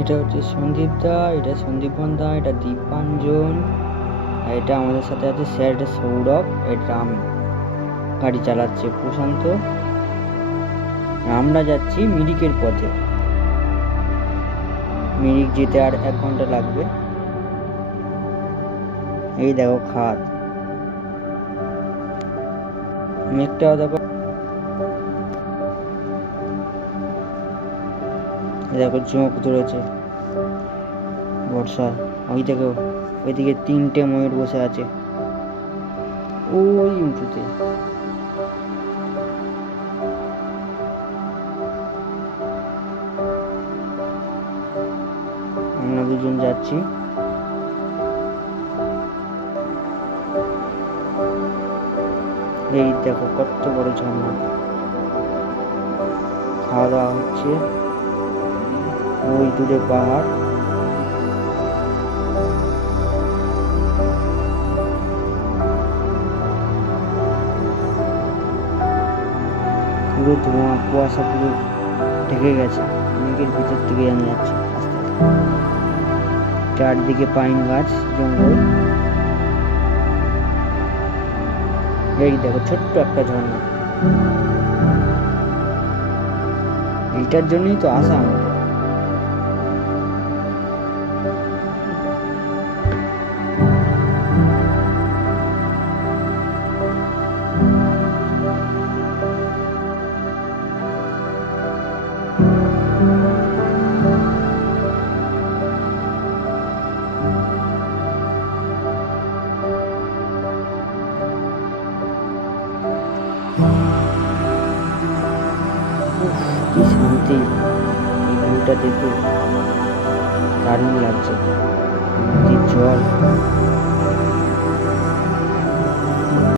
এটা হচ্ছে সন্দীপ দা, এটা সন্দীপন দা, এটা দীপাঞ্জন, আর এটা আমাদের সাথে আছে স্যার, এটা সৌরভ, এটা আমি। গাড়ি চালাচ্ছে প্রশান্ত। আমরা যাচ্ছি মিরিকের পথে। মিরিক যেতে আর 1 ঘন্টা লাগবে। এই দেখো খাদ, মেঘটাও দেখো। এই দেখো চোখ ধরেছে বর্ষা। ওই দেখো, ওইদিকে 3টে ময়ূর বসে আছে ওই উঁচুতে। আমরা দুজন যাচ্ছি। এই দেখো কত বড় ঝর্ণা। খাওয়া দাওয়া হচ্ছে, ওই দূরে পাহাড়। পুরো ধোঁয়া কুয়াশা পুরো ঢেকে গেছে। মেঘের ভিতর থেকে আমি যাচ্ছি আস্তে আস্তে। চারদিকে পাইন গাছ, জঙ্গল। এই দেখো ছোট্ট একটা ঝর্ণা। এইটার জন্যই তো আসা আমাদের। কি শান্তি, এই ভিউটা দেখে দারুণ লাগছে। নদীর জল,